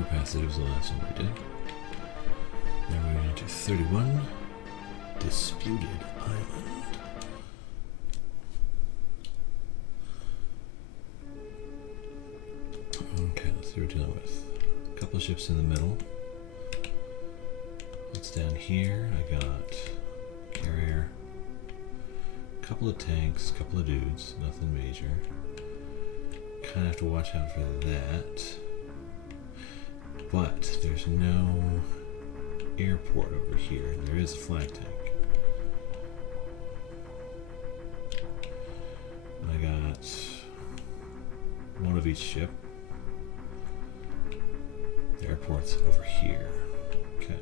overpass. It was the last one we did. Now we're going to 31. Disputed Island. Okay, let's see what we're dealing with. A couple of ships in the middle. What's down here? I got carrier, a couple of tanks, a couple of dudes, nothing major. Kind of have to watch out for that. But there's no airport over here. There is a flag tank. I got one of each ship. The airport's over here. Okay.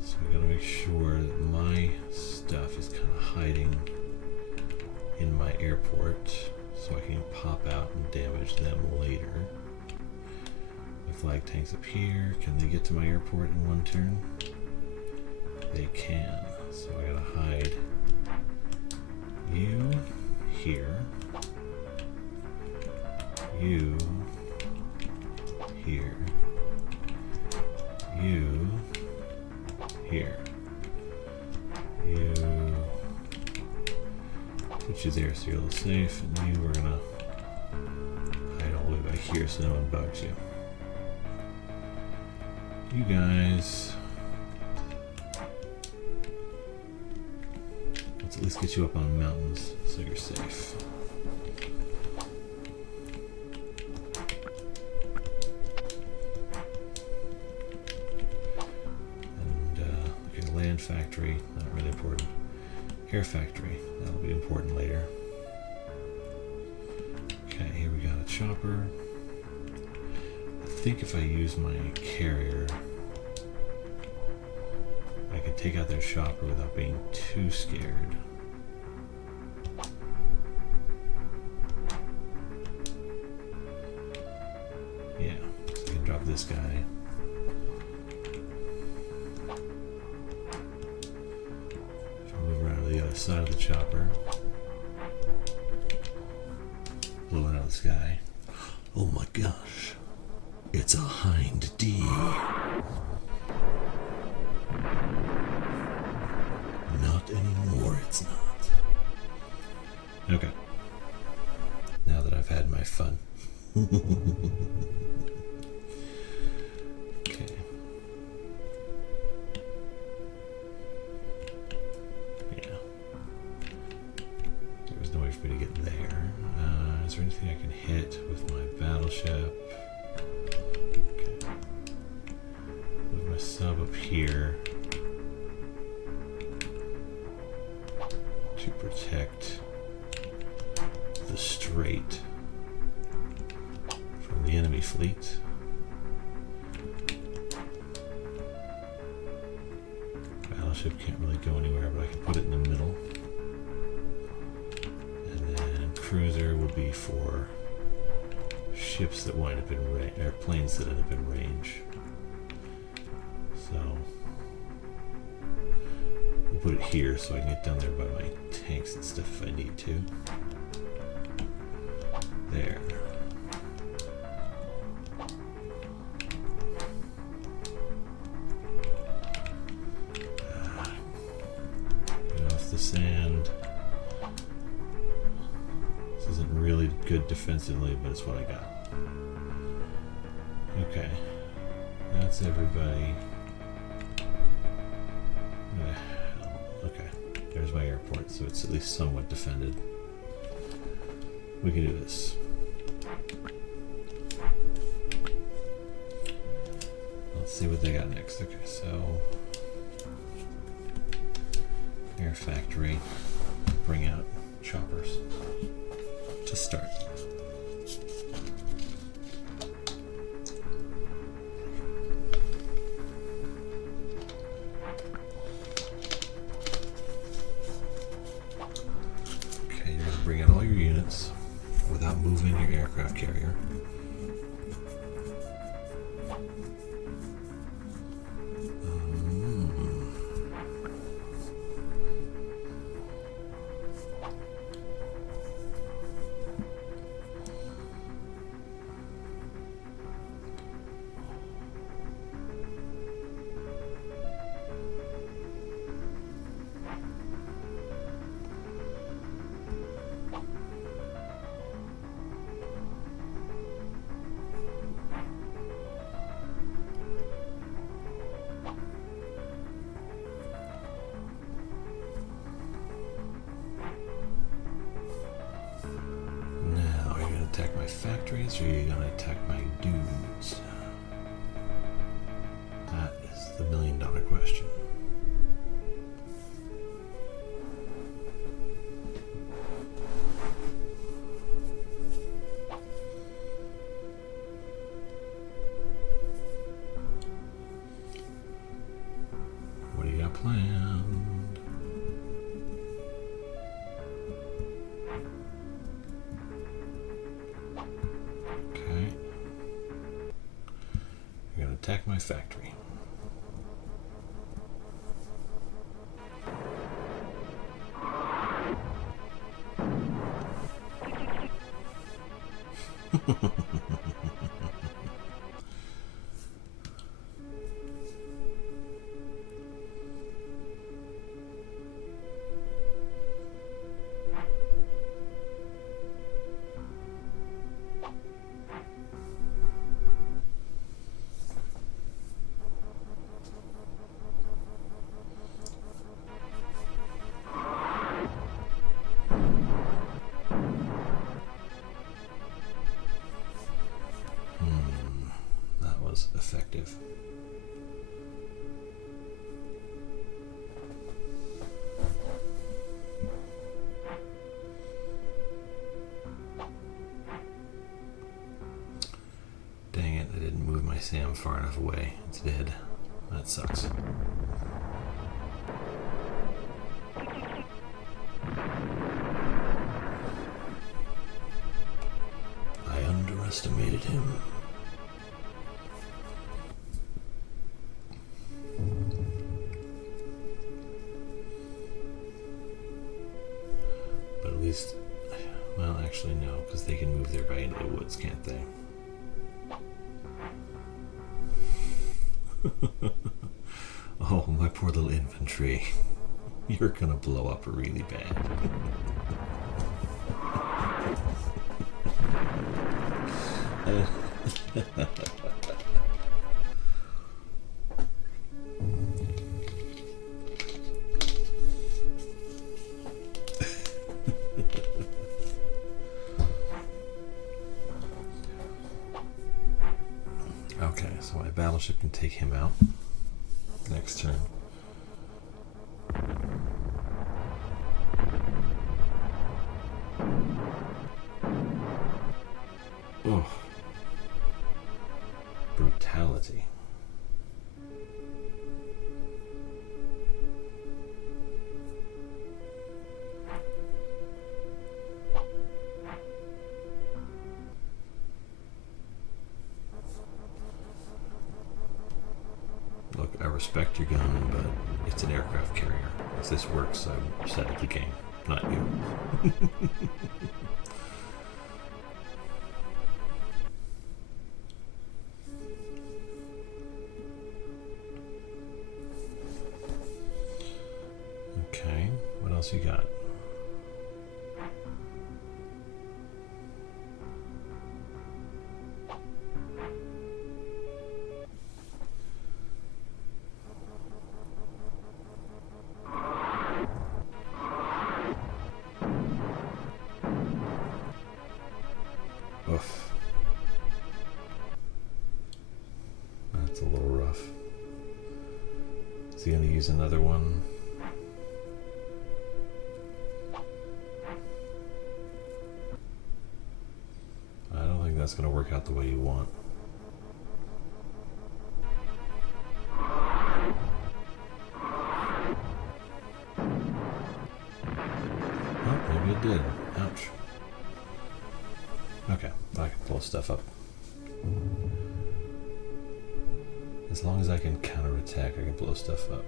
So we gotta make sure that my stuff is kind of hiding in my airport so I can pop out and damage them later. My flag tanks up here. Can they get to my airport in one turn? They can. So I gotta hide you here, you here, you here, you put you there so you're a little safe, and you are gonna hide all the way back here so no one bugs you. You guys, let's at least get you up on mountains so you're safe. And land factory, not really important. Air factory, that'll be important later. Okay, here we got a chopper. I think if I use my carrier, I could take out their chopper without being too scared. Yeah, so I can drop this guy. If I move around to the other side of the chopper, blow it out of the sky. Oh my gosh, it's a Hind D. Not anymore, it's not. Okay. Now that I've had my fun. Okay. Yeah. There was no way for me to get there. Is there anything I can hit with my battleship? Okay. Move my sub up here to protect the strait from the enemy fleet. Battleship can't really go anywhere, but I can put it in the middle. And then cruiser will be for ships that wind up in range, or planes that end up in range. So we'll put it here so I can get down there by my tanks and stuff if I need to. There. Get off the sand. This isn't really good defensively, but it's what I got. Okay. That's everybody. Okay. There's my airport, so it's at least somewhat defended. We can do this. Let's see what they got next. Okay, so air factory, bring out choppers to start. Okay, you're going to bring out all your units without moving your aircraft carrier. So you're gonna attack my dudes? That is the $1,000,000 question. What do you got planned? Okay. You're gonna attack my factory. That was effective. Dang it, I didn't move my SAM far enough away. It's dead. That sucks. I underestimated him. But at least, well, actually no, because they can move their guy into the woods, can't they? Oh, my poor little infantry. You're gonna blow up really bad. Okay, so my battleship can take him out next turn. Oh, brutality. Look, I respect your gun, but it's an aircraft carrier. If this works, I'm set at the game, not you. Okay, what else you got? Oof. That's a little rough. Is he going to use another one? I don't think that's going to work out the way you want. Oh, maybe it did. Ouch. Okay, I can blow stuff up. As long as I can counterattack, I can blow stuff up.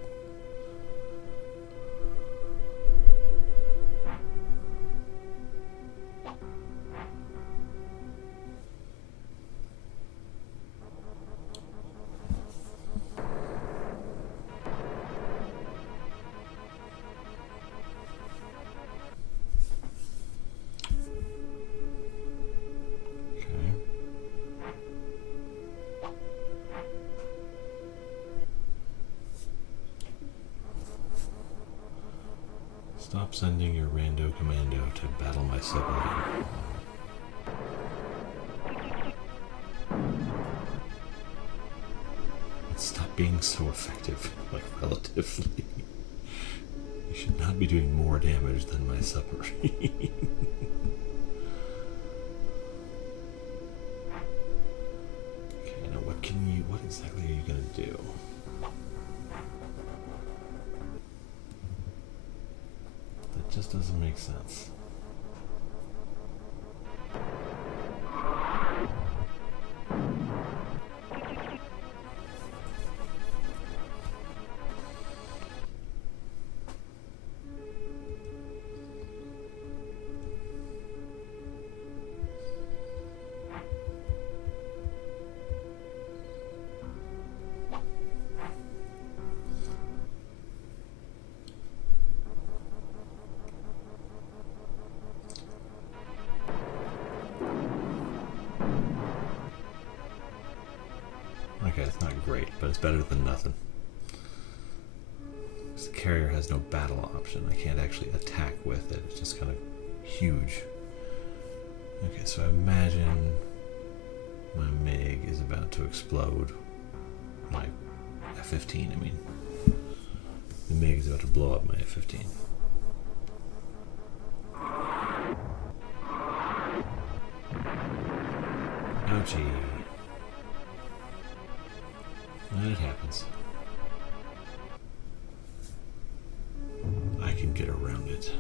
Stop sending your rando commando to battle my submarine. Stop being so effective, like relatively. You should not be doing more damage than my submarine. Okay, now what exactly are you gonna do? That just doesn't make sense. Okay, it's not great, but it's better than nothing. This carrier has no battle option. I can't actually attack with it. It's just kind of huge. Okay, so I imagine my MiG is about to explode. My F-15, I mean. The MiG is about to blow up my F-15. Ouchie. And it happens. I can get around it.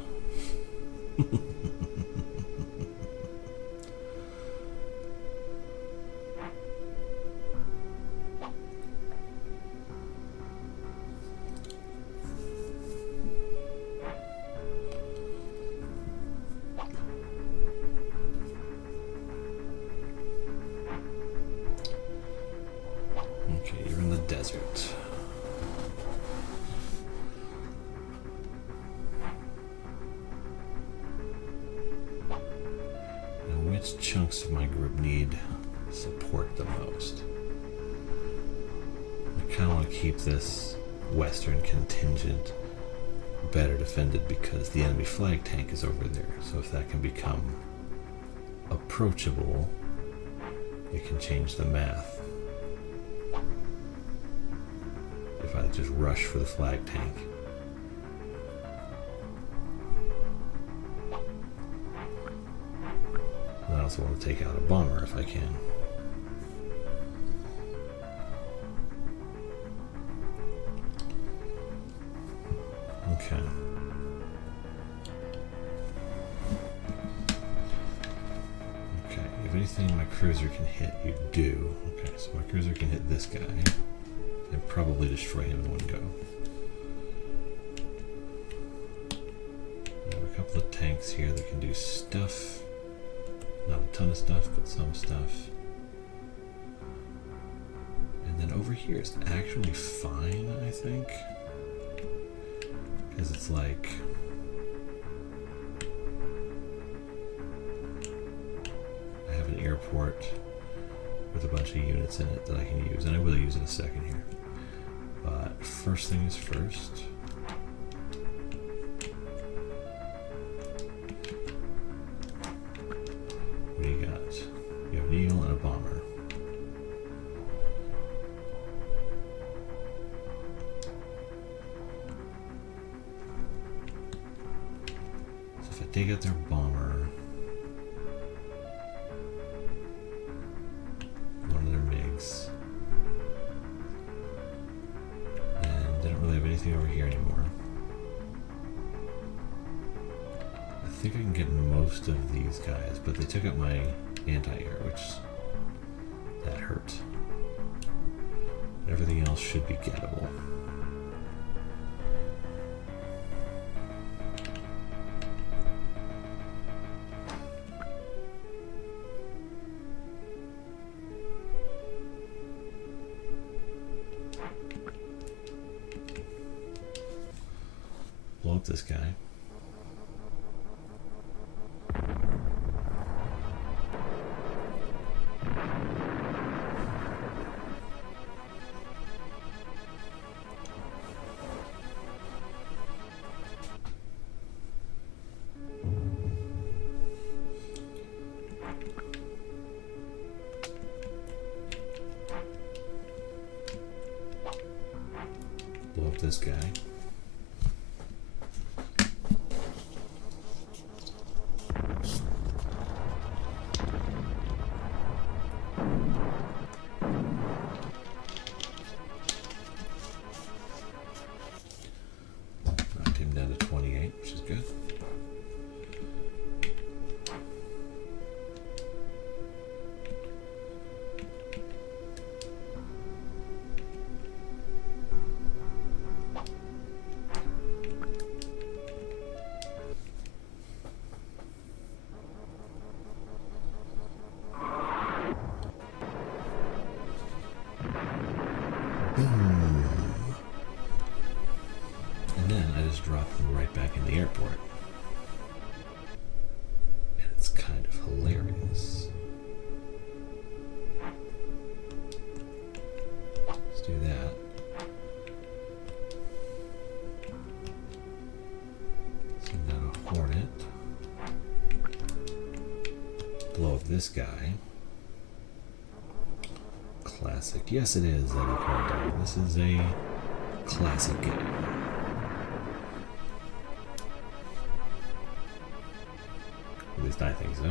Okay, you're in the desert. Now, which chunks of my group need support the most? I kind of want to keep this western contingent better defended because the enemy flag tank is over there. So if that can become approachable, it can change the math. If I just rush for the flag tank. I also want to take out a bomber if I can. Okay. Okay, if anything my cruiser can hit, you do. Okay, so my cruiser can hit this guy and probably destroy him in one go. I have a couple of tanks here that can do stuff. Not a ton of stuff, but some stuff. And then over here is actually fine, I think. Because it's like... I have an airport with a bunch of units in it that I can use. And I will use in a second here. But first thing is first. What do you got? You have an eagle and a bomber. So if I take out their bomber, one of their MiGs, and they don't really have anything over here anymore. I think I can get most of these guys, but they took out my anti-air, which that hurt. Everything else should be gettable. Blow up this guy. up this guy. Knocked him down to 28, which is good. And then I just drop them right back in the airport. And it's kind of hilarious. Let's do that. Send out a Hornet. Blow up this guy. Classic. Yes, it is, Eddie Corridor. This is a classic game. At least I think so.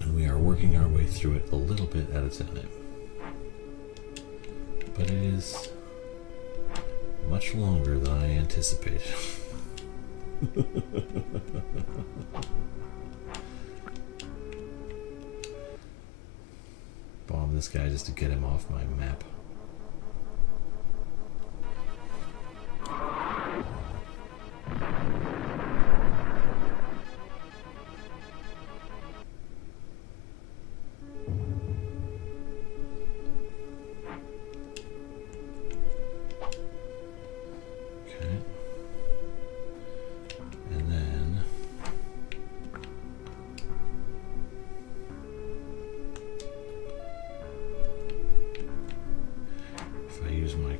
And we are working our way through it a little bit at a time. But it is much longer than I anticipated. Bomb this guy just to get him off my map.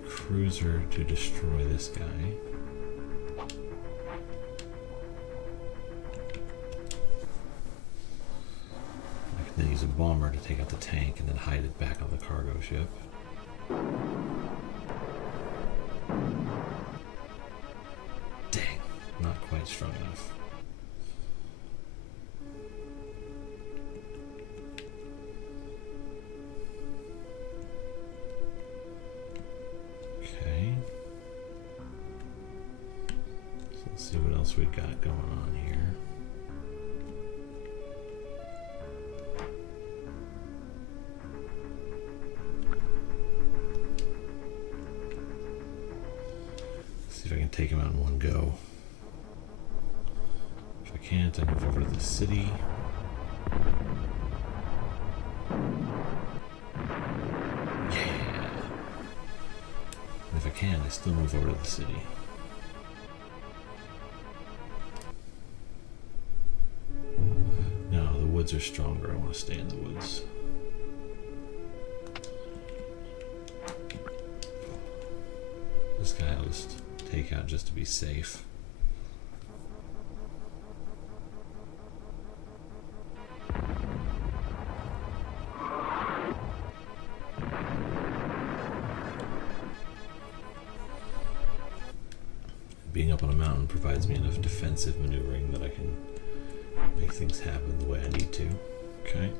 Cruiser to destroy this guy. I can then use a bomber to take out the tank and then hide it back on the cargo ship. Dang, not quite strong enough. See what else we got going on here. See if I can take him out in one go. If I can't, I move over to the city. Yeah! And if I can, I still move over to the city. Woods are stronger. I want to stay in the woods. This guy I'll just take out just to be safe. Being up on a mountain provides me enough defensive maneuvering that I can make things happen the way I need to. Okay.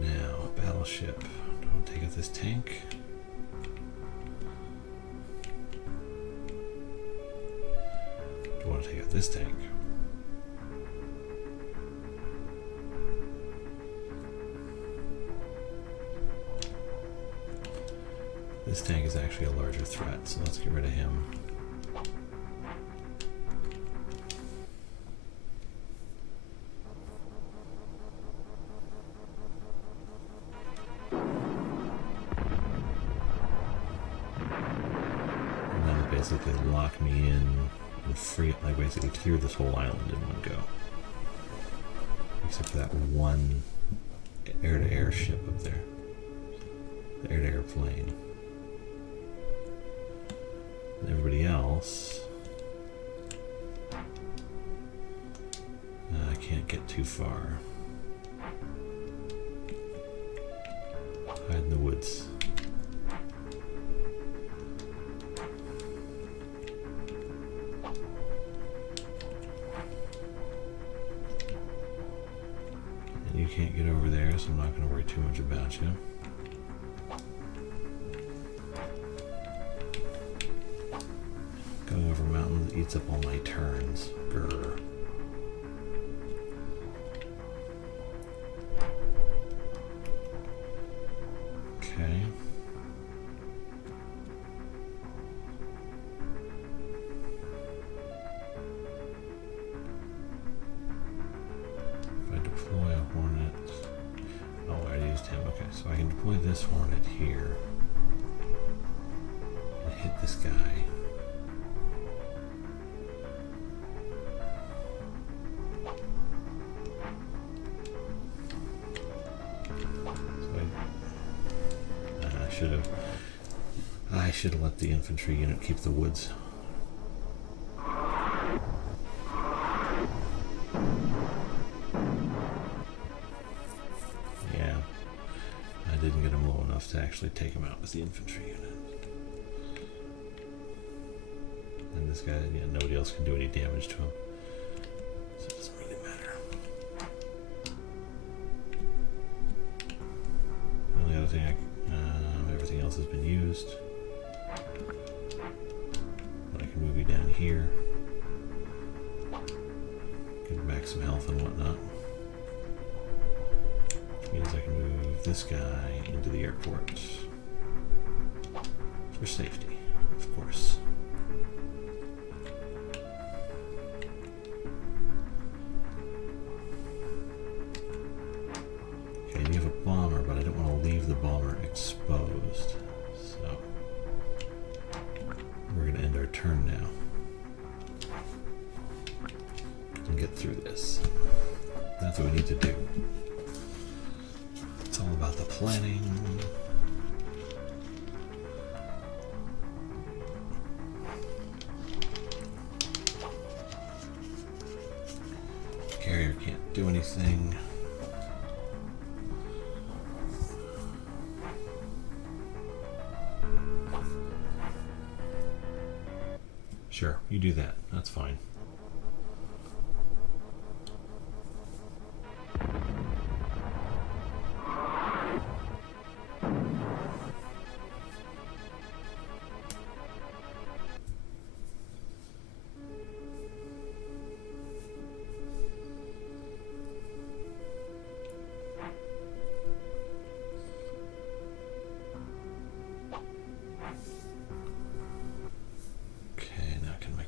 Now, battleship. Do I want to take out this tank? Do I want to take out this tank? This tank is actually a larger threat, so let's get rid of him. Basically lock me in and free, like basically clear this whole island in one go. Except for that one air-to-air ship up there. The air-to-air plane. And everybody else, I can't get too far. Hide in the woods. much about you. Going over mountains eats up all my turns. Grr. Okay. If I deploy a hornet, oh, I already used him. Okay, so I can deploy this hornet here and hit this guy. I should have let the infantry unit keep the woods. Yeah, I didn't get him low enough to actually take him out with the infantry unit. And this guy, yeah, nobody else can do any damage to him, so it doesn't really matter. The only other thing everything else has been used. But I can move you down here. Give him back some health and whatnot. Which means I can move this guy into the airport. For safety, of course. Okay, and you have a bomber, but I don't want to leave the bomber exposed. So we're going to end our turn now and get through this. That's what we need to do. It's all about the planning. Carrier can't do anything. Sure, you do that. That's fine.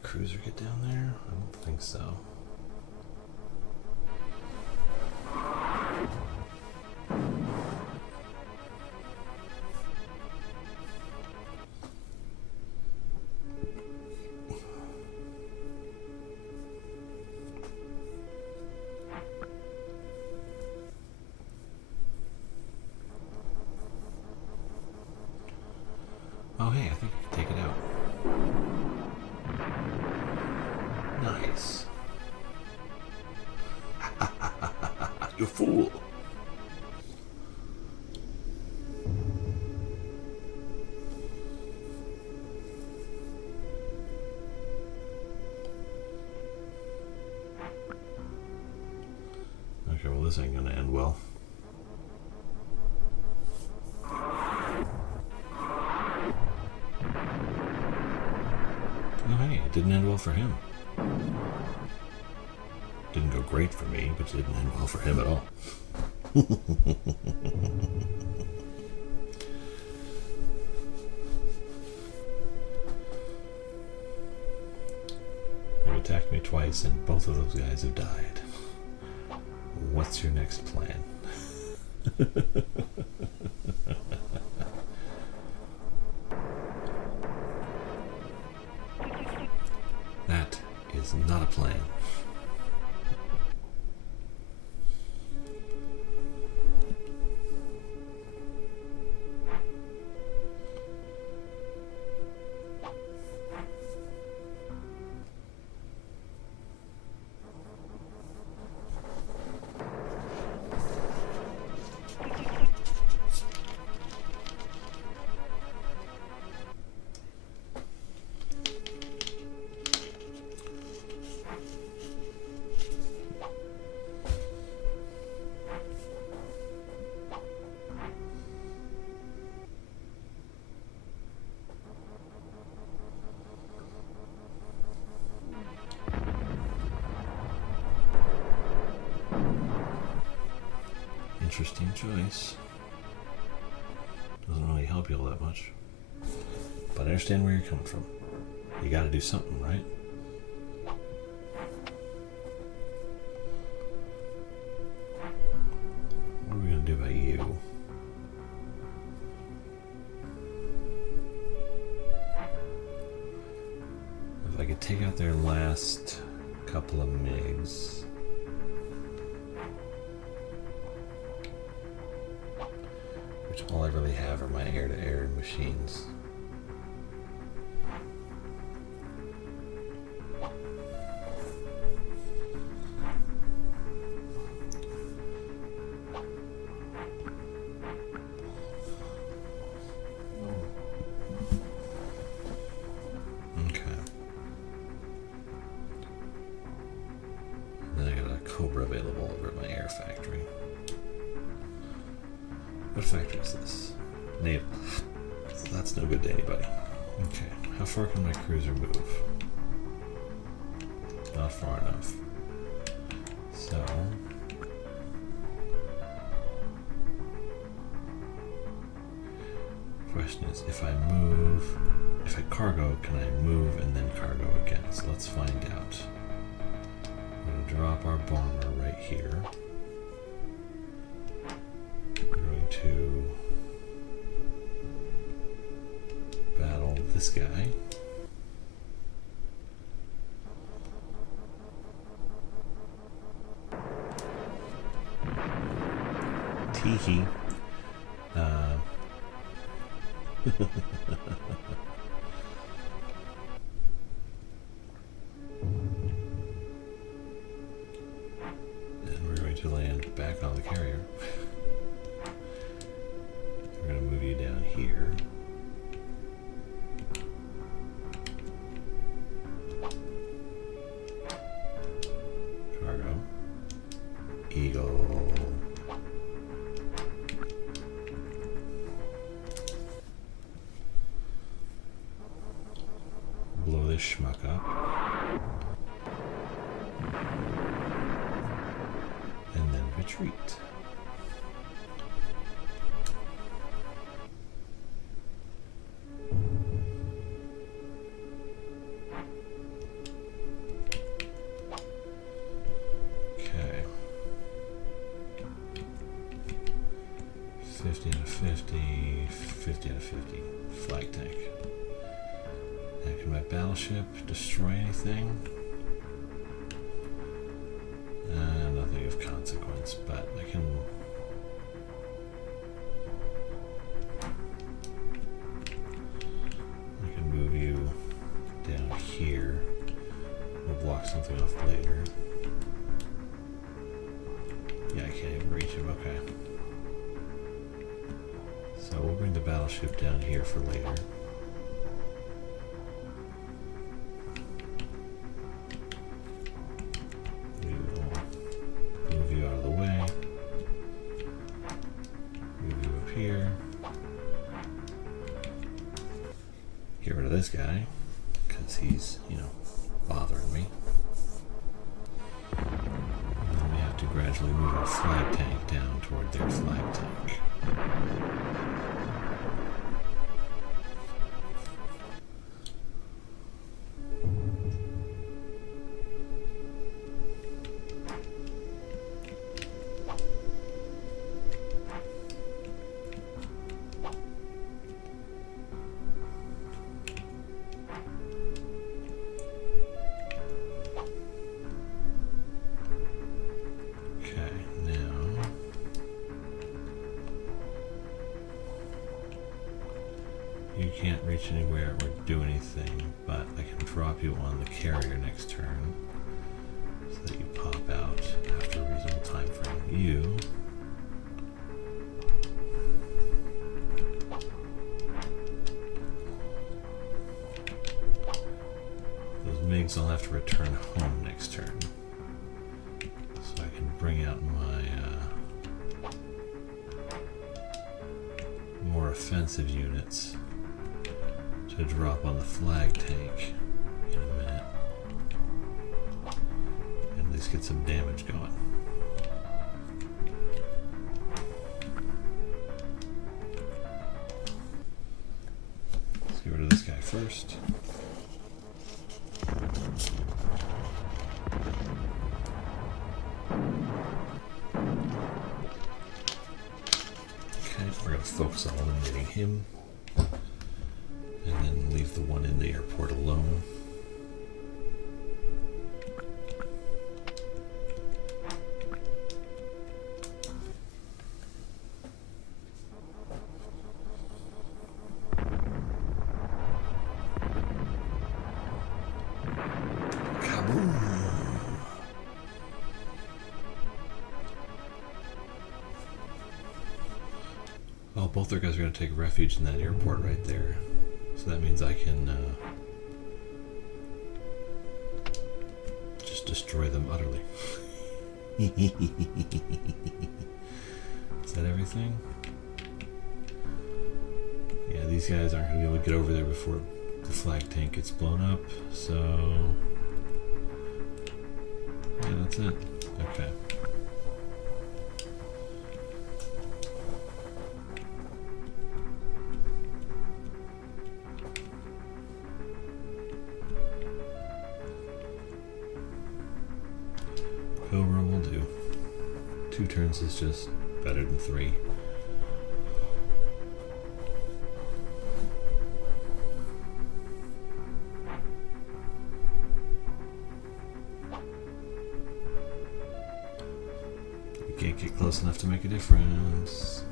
Cruiser get down there? I don't think so. Oh hey, I think I can take it out. Nice. You fool. Okay, well this ain't gonna end well. Oh hey, it didn't end well for him. Didn't go great for me, but it didn't end well for him at all. You attacked me twice and both of those guys have died. What's your next plan? That is not a plan. interesting choice. Doesn't really help you all that much. But I understand where you're coming from. You gotta do something, right? What are we gonna do about you? If I could take out their last couple of MiGs. Which all I really have are my air-to-air machines. Available over at my air factory. What factory is this? Naval. That's no good to anybody. Okay, how far can my cruiser move? Not far enough. So question is, if I cargo, can I move and then cargo again? So let's find out. I'm going to drop our bomber right here. We're going to battle this guy. Teehee. To land back on the carrier. We're going to move you down here. Cargo. Eagle. Blow this schmuck up. Retreat. Okay. 50 out of 50, 50 out of 50. Flag tank. Now can my battleship destroy anything? Nothing of consequence, but I can move you down here. We'll block something off later. Yeah, I can't even reach him. Okay. So we'll bring the battleship down here for later. This guy, because he's, bothering me. And then we have to gradually move our flag tank down toward their flag tank. You can't reach anywhere or do anything, but I can drop you on the carrier next turn so that you pop out after a reasonable time frame. You those MiGs will have to return home next turn, so I can bring out my more offensive units to drop on the flag tank in a minute and at least get some damage going. first. Okay, we're going to focus on eliminating him. And then leave the one in the airport alone. Oh, both their guys are going to take refuge in that airport right there. So that means I can just destroy them utterly. Is that everything? Yeah, these guys aren't going to be able to get over there before the flag tank gets blown up. So, yeah, that's it. Okay. Cobra will do. 2 turns is just better than 3. You can't get close enough to make a difference.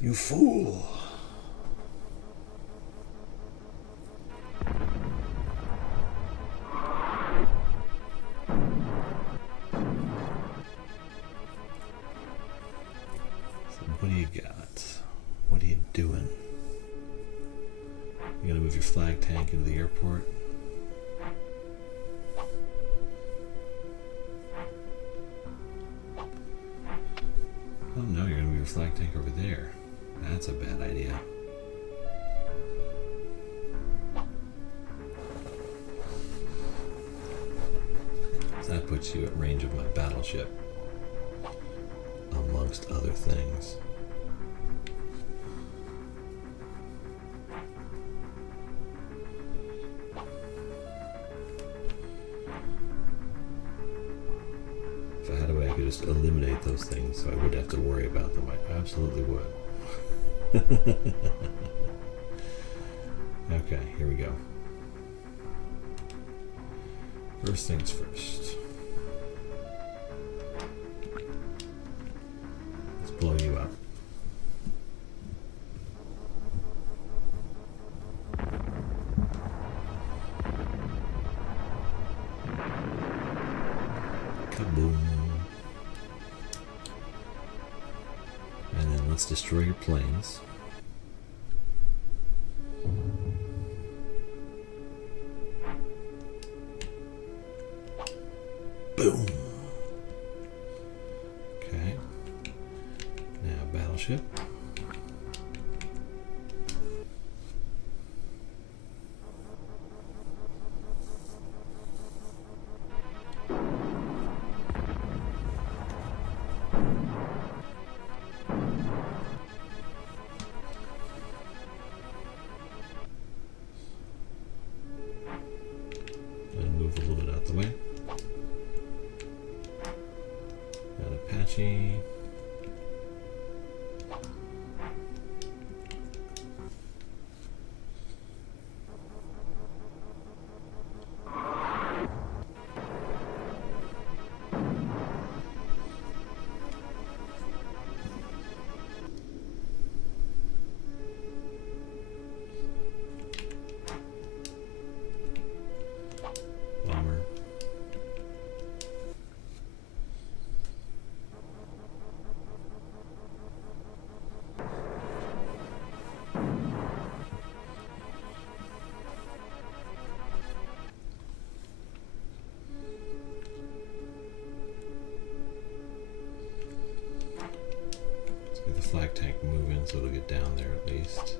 You fool! What do you got? What are you doing? You gonna move your flag tank into the airport? Oh no, you're gonna move your flag tank over there. That's a bad idea. So that puts you at range of my battleship, amongst other things. If I had a way I could just eliminate those things so I wouldn't have to worry about them, I absolutely would. Okay, here we go. First things first. Let's blow you up. Kaboom. And then let's destroy your planes. Boom. Okay. Now battleship. And move a little bit out the way. Apache. Bomber. Let's get the flag tank moving so it'll get down there at least.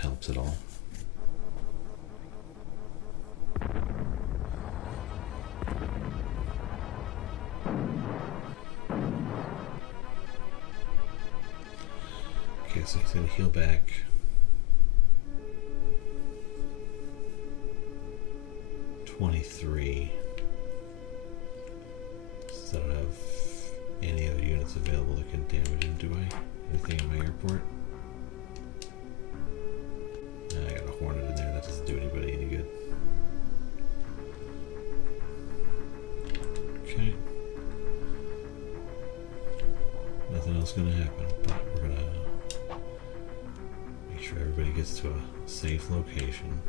helps at all. Okay, so he's going to heal back. $23. So I don't have any other units available that can damage him, do I? Anything in my airport? No, I got a Hornet in there. That doesn't do anybody any good. Okay. Nothing else gonna happen, but we're gonna make sure everybody gets to a safe location.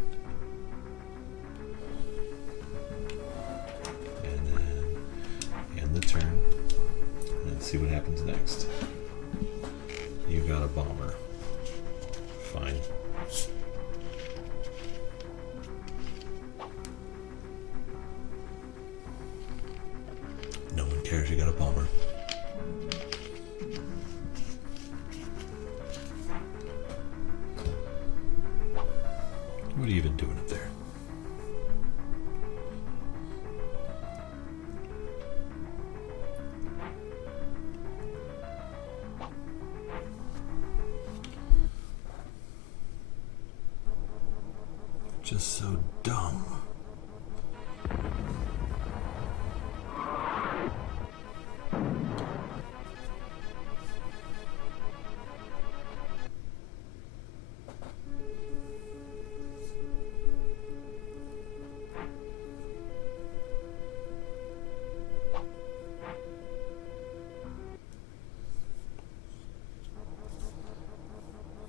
And then end the turn and see what happens next. You got a bomber. Fine. No one cares you got a bomber. What are you even doing up there? Just so dumb.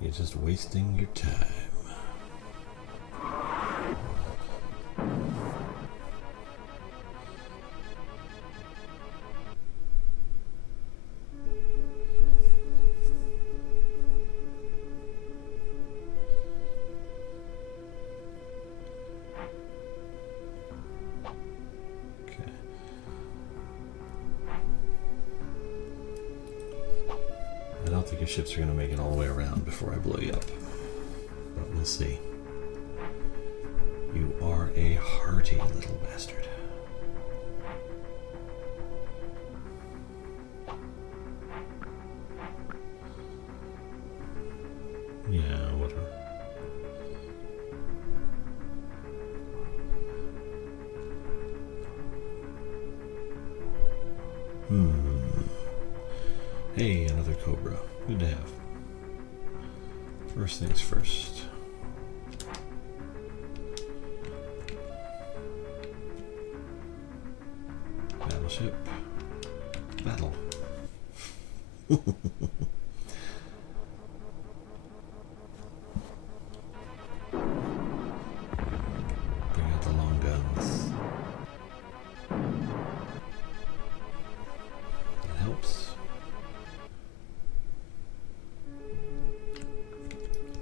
You're just wasting your time. I don't think your ships are going to make it all the way around before I blow you up. But we'll see. You are a hearty little bastard. Yeah, whatever. Hey, another Cobra. Good to have. First things first. Battleship. Battle. Bring out the long guns. That helps.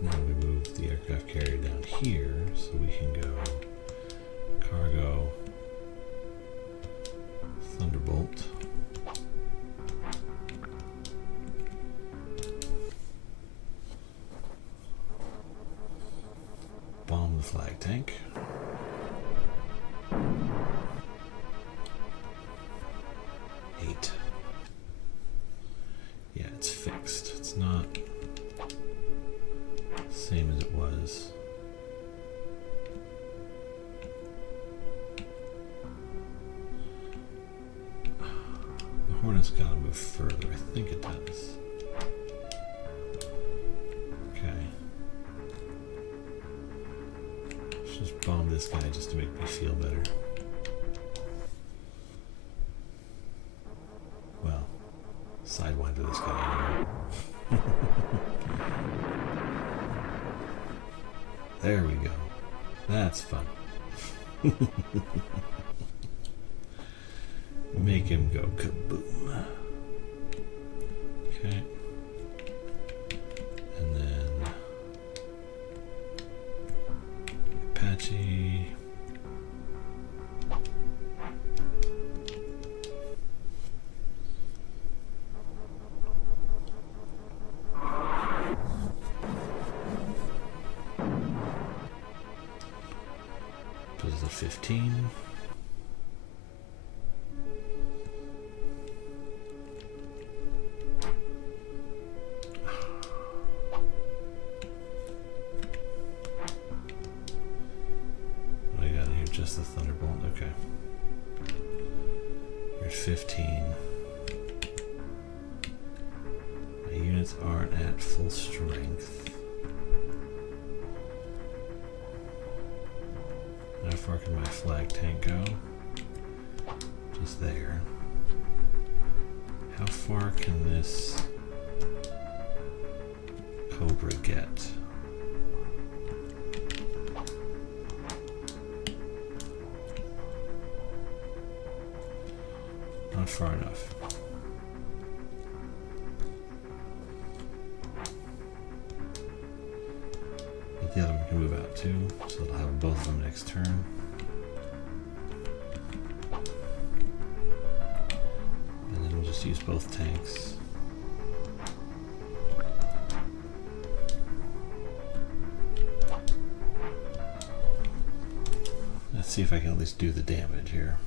Now we move the aircraft carrier down here so we can go cargo Thunderbolt. Bomb the flag tank. Yeah, it's fixed. It's not the same as it was. The Hornet's gotta move further. I think it does. Okay. Let's just bomb this guy just to make me feel better. Well, sidewinder this guy anyway. There we go. That's fun. Make him go kaboom. Okay. And then Apache. is a 15. What do I got here? Just the Thunderbolt. Okay. Here's 15. My units aren't at full strength. How far can my flag tank go? Just there. How far can this Cobra get? Not far enough. But the other one can move out too, so it'll have both of them next turn. And then we'll just use both tanks. Let's see if I can at least do the damage here.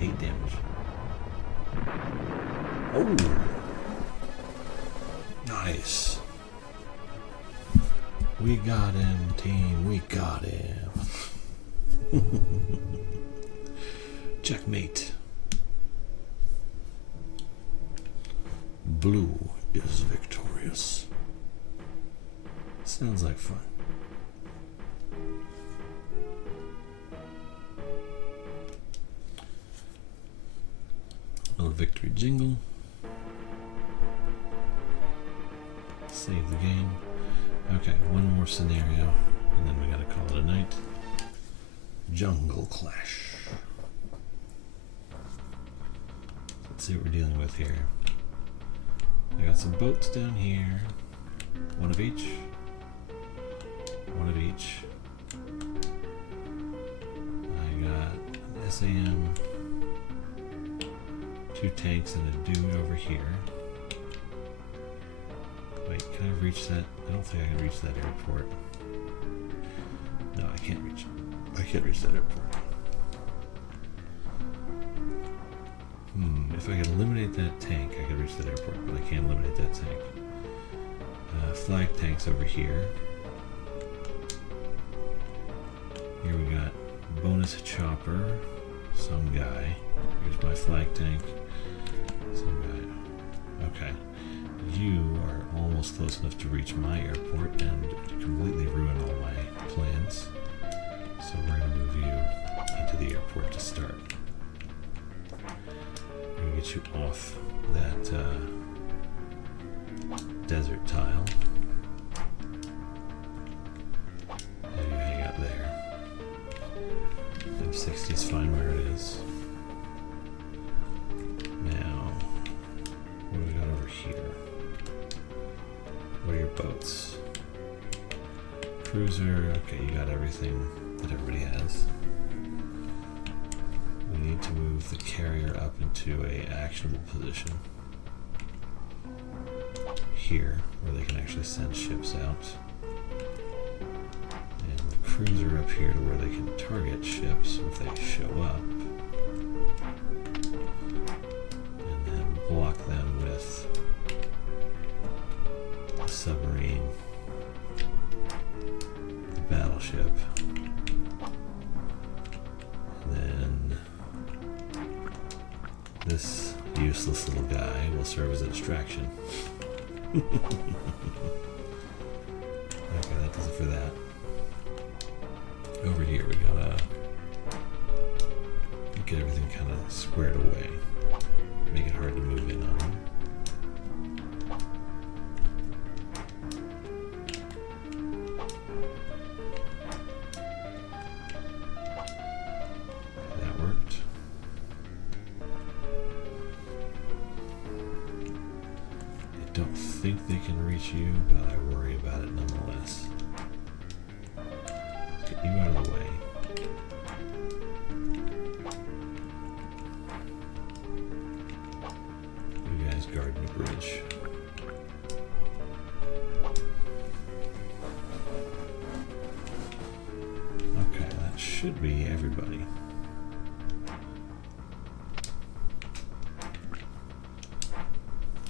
8 damage. Oh! Nice. We got him, team. We got him. Checkmate. Blue is victorious. Sounds like fun. Little victory jingle. Save the game. Okay, one more scenario, and then we gotta call it a night. Jungle Clash. Let's see what we're dealing with here. I got some boats down here. One of each. One of each. I got an SAM, 2 tanks, and a dude over here. Wait, can I reach that? I don't think I can reach that airport. No, I can't reach it. I can't reach that airport. If I could eliminate that tank, I could reach that airport, but I can't eliminate that tank. Flag tanks over here. Here we got bonus chopper, some guy. Here's my flag tank, some guy. Okay. You are almost close enough to reach my airport and completely ruin all my plans. So we're going to move you into the airport to start. We're going to get you off that desert tile. And you hang out there. M60 is fine where it is. Now, what do we got over here? What are your boats? Cruiser, okay, you got everything that everybody has. We need to move the carrier up into a actionable position. Here, where they can actually send ships out. And the cruiser up here to where they can target ships if they show up. And then block them with the submarine, the battleship, and then this useless little guy will serve as a distraction. Okay, that does it for that. Over here we gotta get everything kind of squared away. Make it hard to move in on them. That worked. I don't think they can reach you, but I worry about it nonetheless. Let's get you out of the way. You guys guarding the bridge. should be everybody.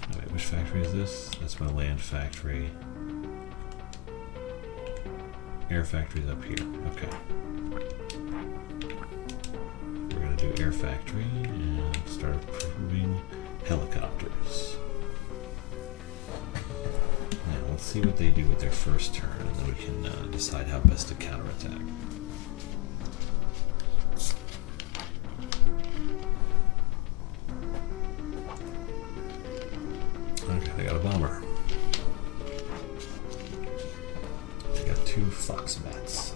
Oh, wait, which factory is this? That's my land factory. Air factory's up here. Okay. We're going to do air factory and start approving helicopters. Now let's see what they do with their first turn, and then we can decide how best to counterattack. Okay, they got a bomber. They got 2 fox bats.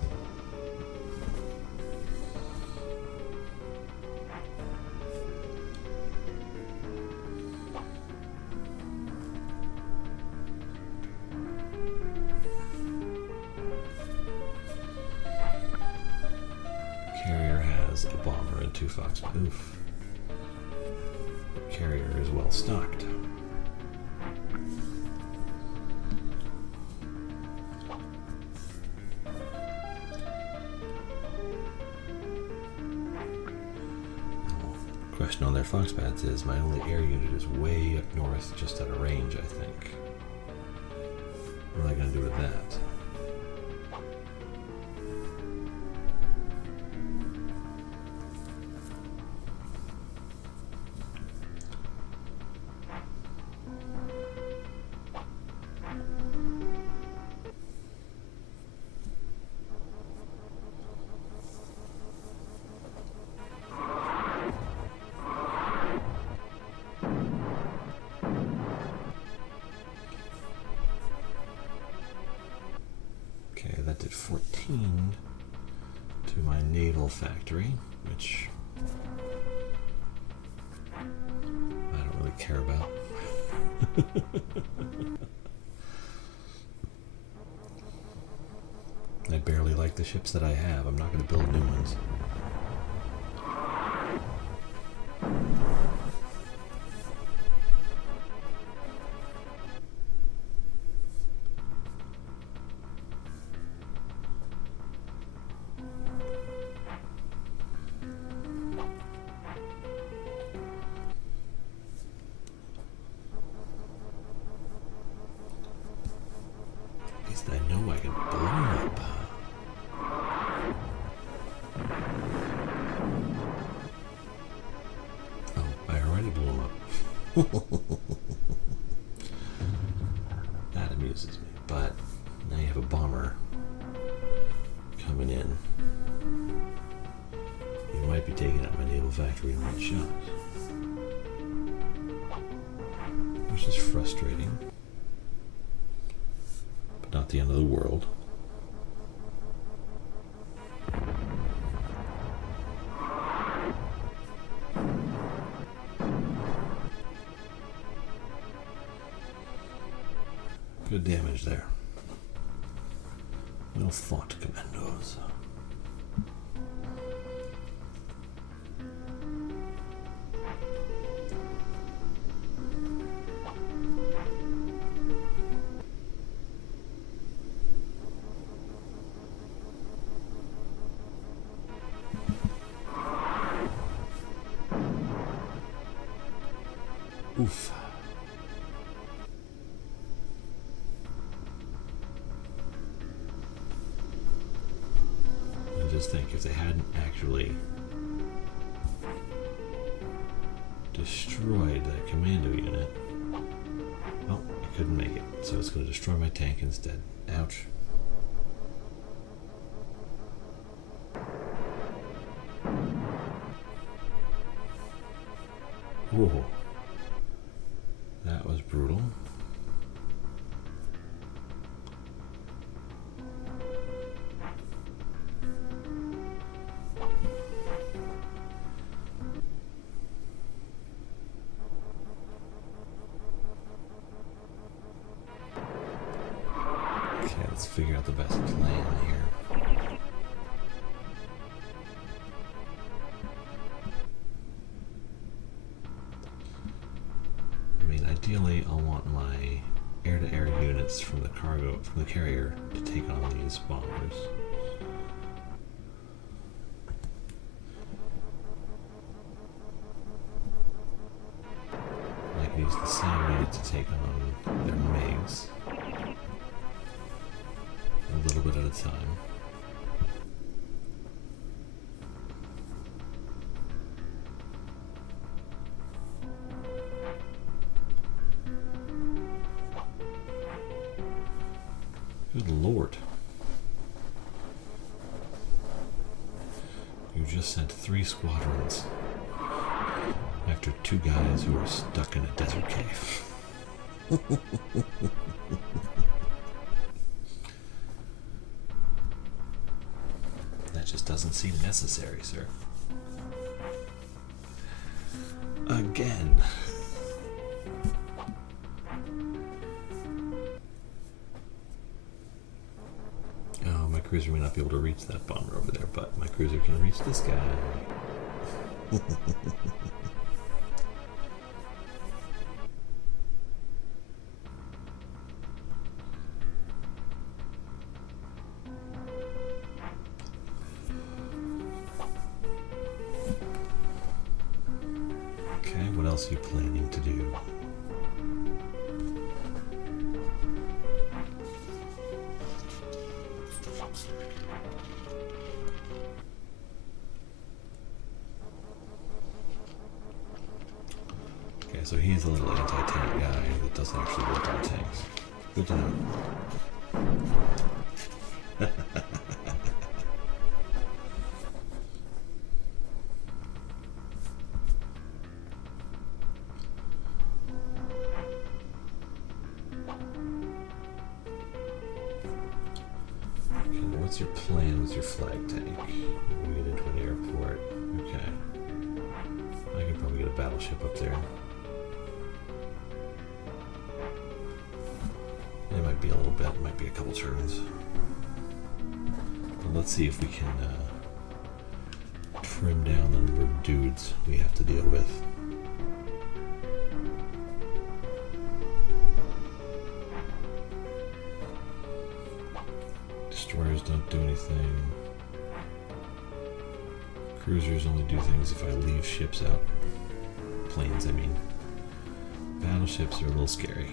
Carrier has a bomber and 2 fox bats. Oof. Carrier is well stocked. Question on their fox bats is my only air unit is way up north, just out of range, I think. What am I going to do with that? That did 14 to my naval factory, which I don't really care about. I barely like the ships that I have. I'm not going to build new ones. I know I can blow them up. Oh, I already blew them up. That amuses me. But now you have a bomber coming in. You might be taking out my naval factory in one shot, which is frustrating. Not the end of the world. Good damage there. Well fought, commandos. Oof. I just think if they hadn't actually destroyed that commando unit, well, I couldn't make it. So it's going to destroy my tank instead. Ouch. Whoa. That was brutal. Okay, let's figure out the best plan here. Ideally, I'll want my air-to-air units from the carrier to take on these bombers. start to take on their MiGs a little bit at a time. Good Lord. You just sent 3 squadrons after 2 guys who are stuck in a desert cave. That just doesn't seem necessary, sir. Again. Oh, my cruiser may not be able to reach that bomber over there, but my cruiser can reach this guy. Okay, what else are you planning to do? Okay, so he's a little anti-tank guy that doesn't actually work on tanks. Good to know. Okay, what's your plan with your flag tank? We get into an airport. Okay. I could probably get a battleship up there. It might be a little bit, it might be a couple turns. But let's see if we can trim down the number of dudes we have to deal with. Destroyers don't do anything. Cruisers only do things if I leave ships out. Planes, I mean. Battleships are a little scary.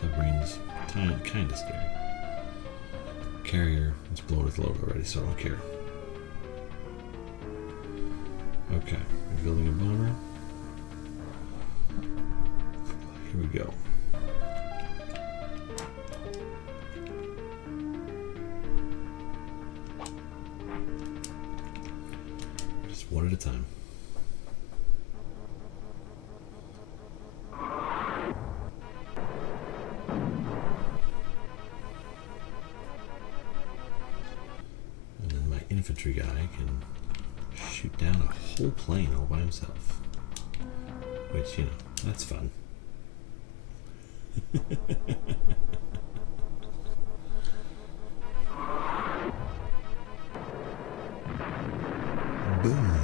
Submarines, kind of scary. Carrier, it's blown with load already, so I don't care. Okay, we're building a bomber. Here we go. Just one at a time. Infantry guy can shoot down a whole plane all by himself, which, you know, that's fun. Boom.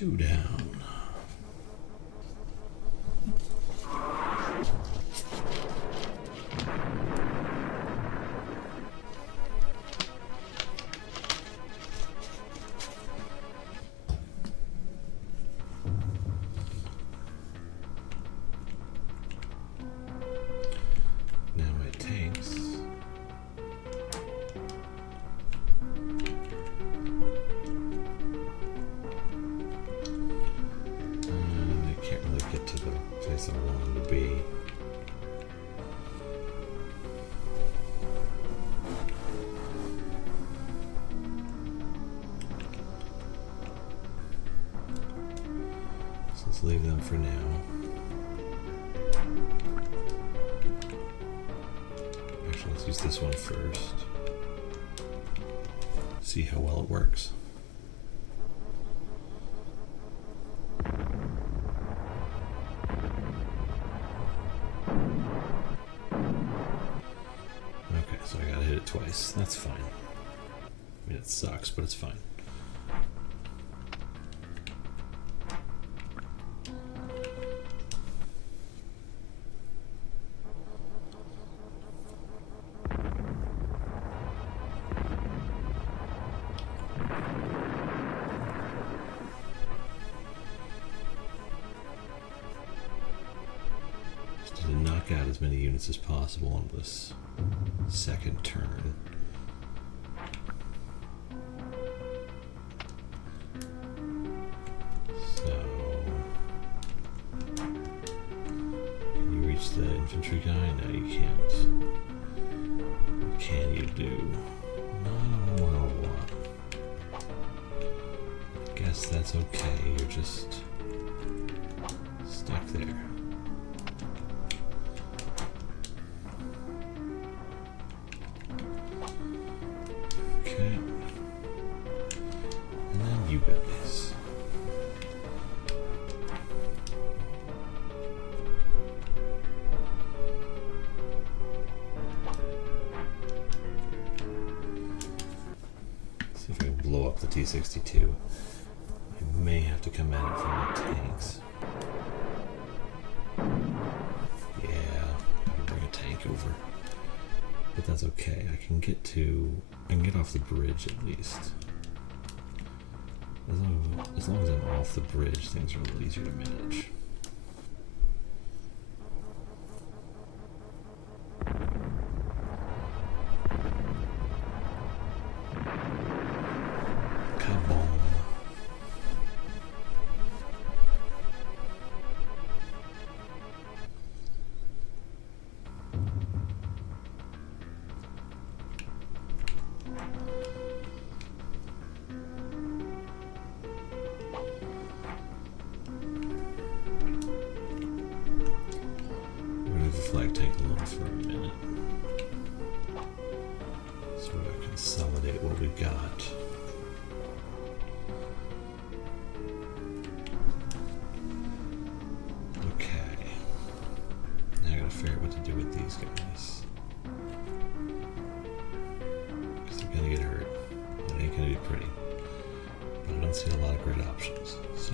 2 down. Let's leave them for now. Actually, let's use this one first. See how well it works. Okay, so I gotta hit it twice. That's fine. I mean, it sucks, but it's fine. Out as many units as possible on this second turn. So, can you reach the infantry guy? No, you can't. What can you do? Not a whole lot. I guess that's okay. You're just stuck there. Blow up the T-62. I may have to come at it from the tanks. Yeah, I can bring a tank over. But that's okay. I can get off the bridge at least. As long as I'm off the bridge, things are a little easier to manage. Flag tank alone for a minute. So we consolidate what we've got. Okay. Now I gotta figure out what to do with these guys. Because they're gonna get hurt. It ain't gonna be pretty. But I don't see a lot of great options. So,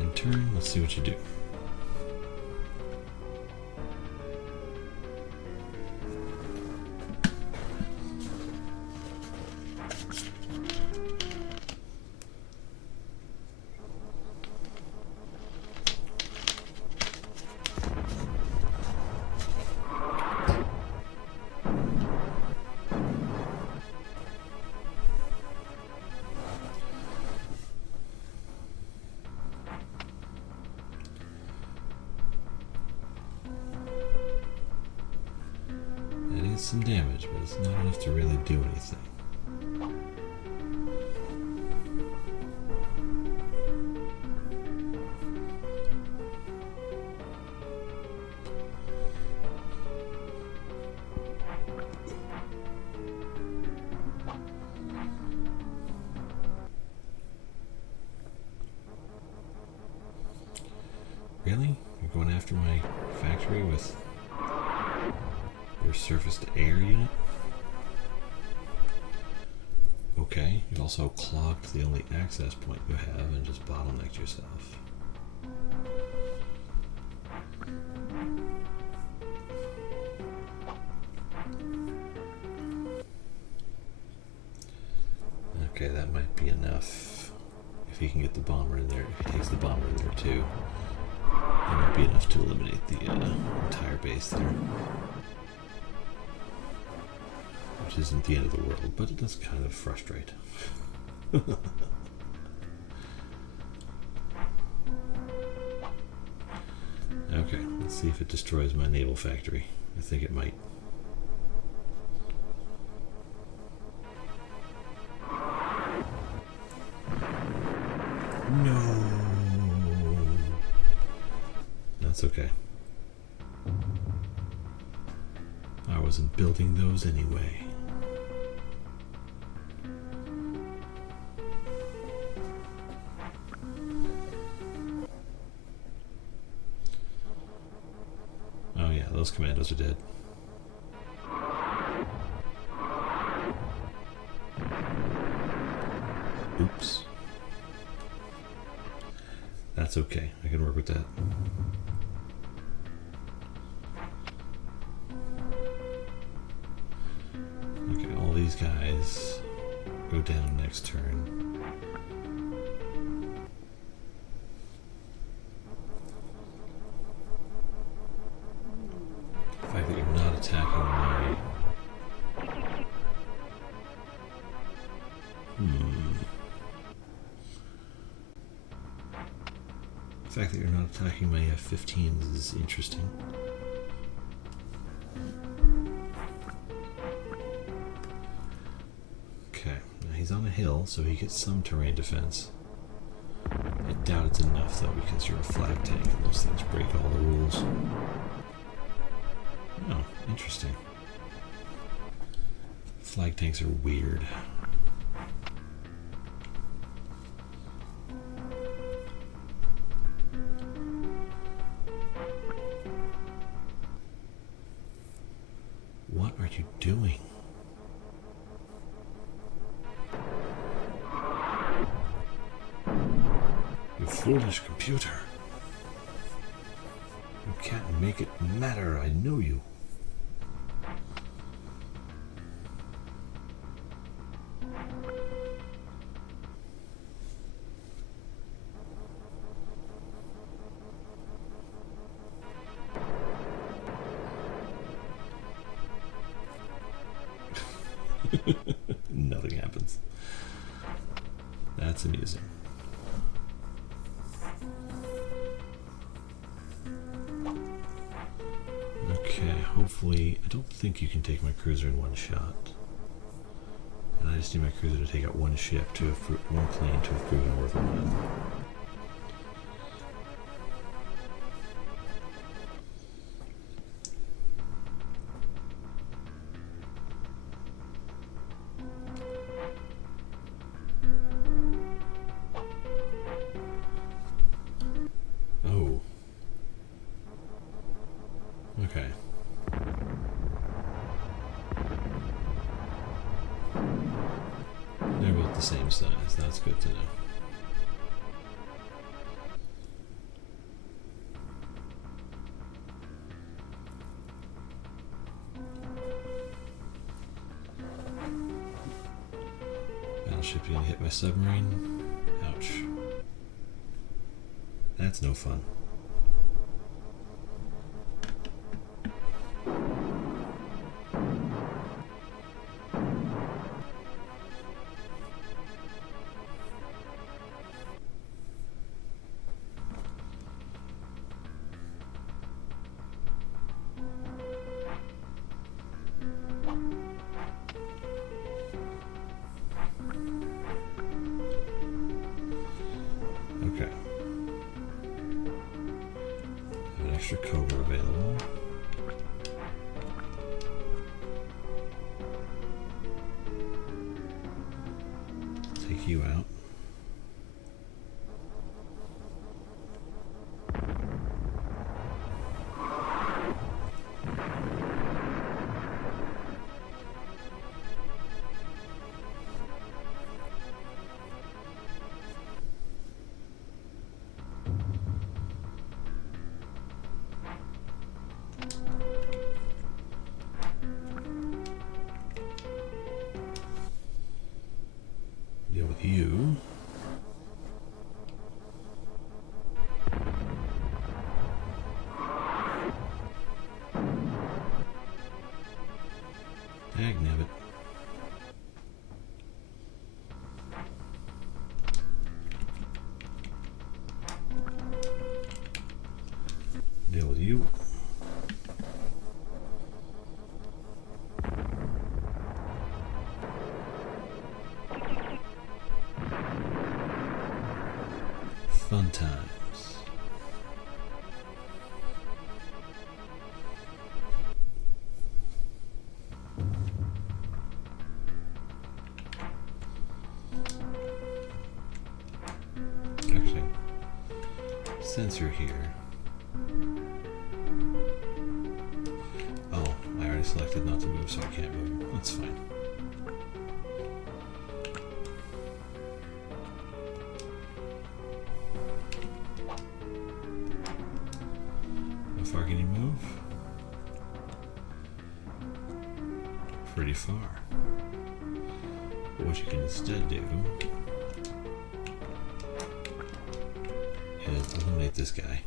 in turn, let's see what you do. Some damage, but it's not enough to really do anything. Really? You're going after my factory with your surface to air unit? Okay, you've also clogged the only access point you have and just bottlenecked yourself. Okay, that might be enough. If he can get the bomber in there, if he takes the bomber in there too, that might be enough to eliminate the entire base there. Which isn't the end of the world, but it does kind of frustrate. Okay, let's see if it destroys my naval factory. I think it might. No. That's okay. I wasn't building those anyway. Oh yeah, those commandos are dead. Oops. That's okay. I can work with that. Okay, all these guys go down next turn. The fact that you're not attacking my... The fact that you're not attacking my F-15s is interesting. Okay, now he's on a hill, so he gets some terrain defense. I doubt it's enough though, because you're a flag tank and those things break all the rules. Oh, interesting. Flag tanks are weird. What are you doing? You foolish computer. You can't make it matter, I know you. Nothing happens. That's amusing. Okay, hopefully, I don't think you can take my cruiser in one shot. And I just need my cruiser to take out one ship to have one plane to have proven worthwhile. Okay. They're about the same size. That's good to know. Battleship gonna hit my submarine. Ouch. That's no fun. Okay. Have an extra Cobra available. Take you out. Deal with you. Dagnabbit. Deal with you. Fun times. Actually, since you're here. Oh, I already selected not to move, so I can't move. That's fine. How far can you move? Pretty far. But what you can instead do is eliminate this guy.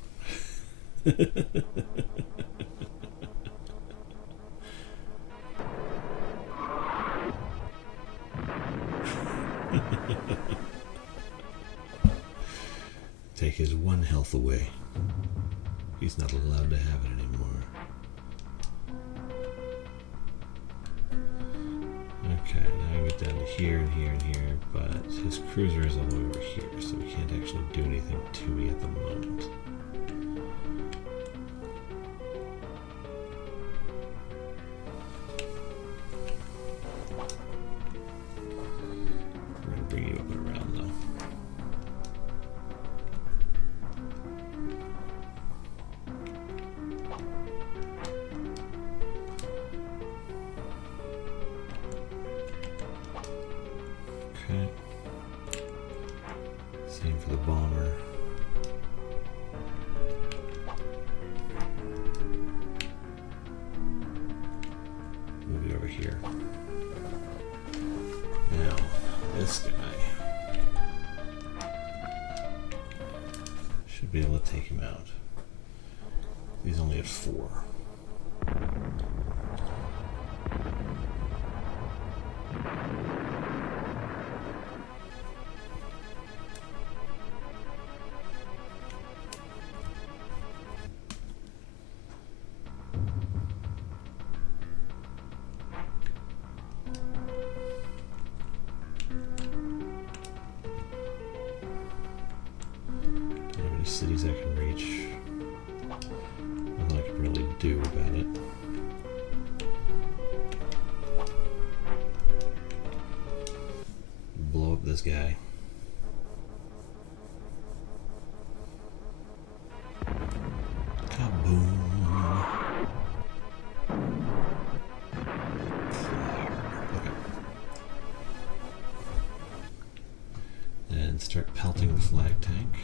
Take his 1 health away. He's not allowed to have it anymore. Okay, now I get down to here and here and here, but his cruiser is all the way over here, so he can't actually do anything to me at the moment. We're going to bring you up and around though. Okay. Same for the bomber. Move it over here. Now, this guy should be able to take him out. He's only at 4. Cities I can reach. Nothing I can really do about it. Blow up this guy. Kaboom. Okay. And start pelting the flag tank.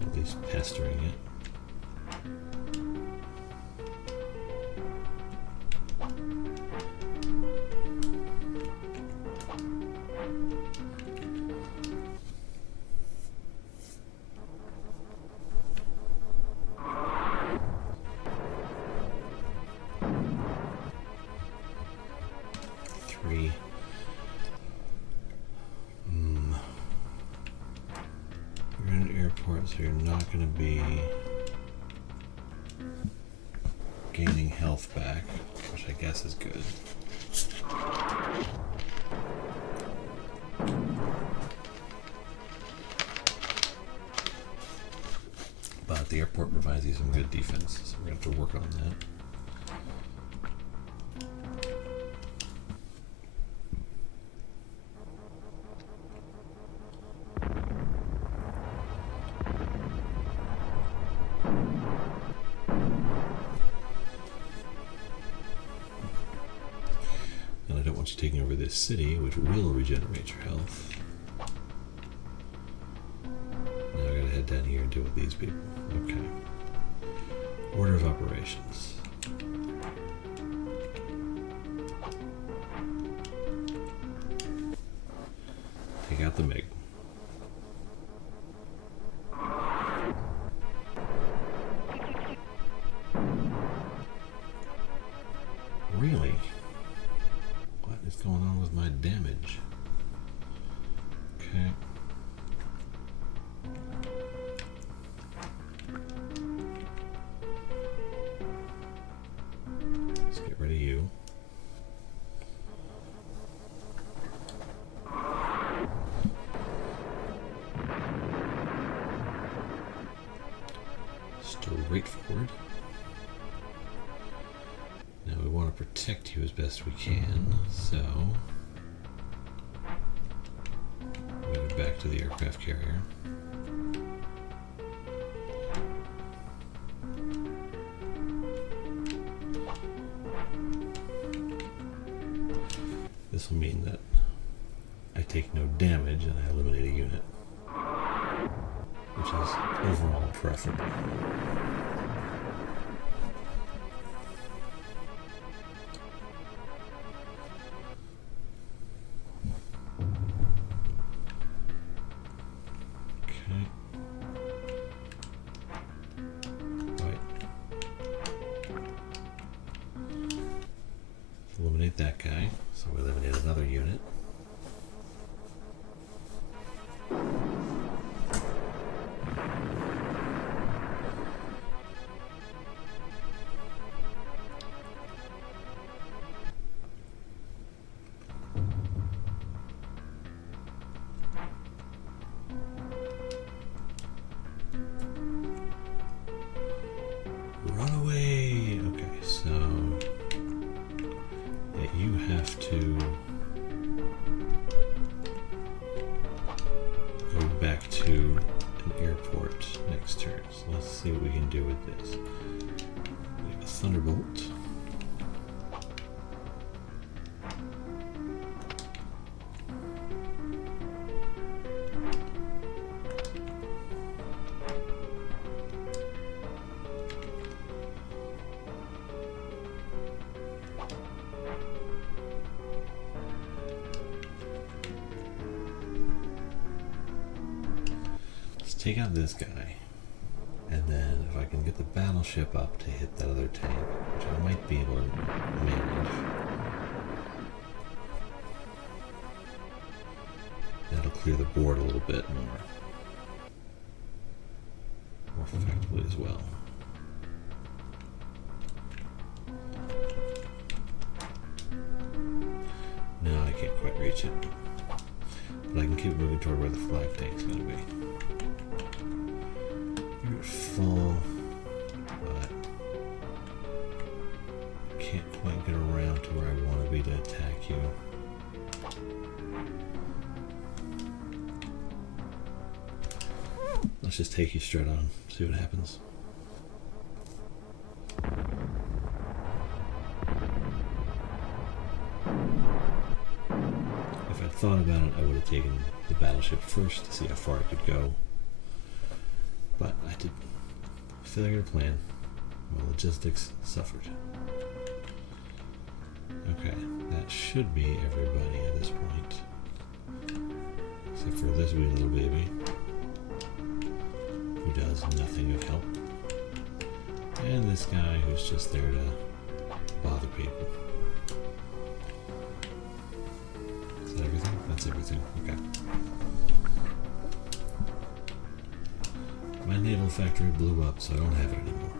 At least pestering it. Three. You're in an airport, so you're not going to be gaining health back, which I guess is good. But the airport provides you some good defense, so we're going to have to work on that. Taking over this city, which will regenerate your health. Now I gotta head down here and deal with these people. Okay. Order of operations. out the MiG. Really? What is going on with my damage? Okay. Let's get rid of you. Straight forward. Now we want to protect you as best we can, so move back to the aircraft carrier. This will mean that I take no damage and I eliminate a unit, which is overall preferable. Eliminate that guy, so we eliminate another unit. Run away! Okay, so you have to go back to an airport next turn. So let's see what we can do with this. We have a Thunderbolt. Take out this guy, and then if I can get the battleship up to hit that other tank, which I might be able to manage, that'll clear the board a little bit more effectively as well. No, I can't quite reach it, but I can keep moving toward where the flag tank's going to be. You're full, but can't quite get around to where I want to be to attack you. Let's just take you straight on, see what happens. If I'd thought about it, I would have taken the battleship first to see how far it could go. But I did failure to plan. My logistics suffered. Okay, that should be everybody at this point. Except for this wee little baby, who does nothing of help. And this guy who's just there to bother people. Is that everything? That's everything. Okay. My naval factory blew up, so I don't have it anymore.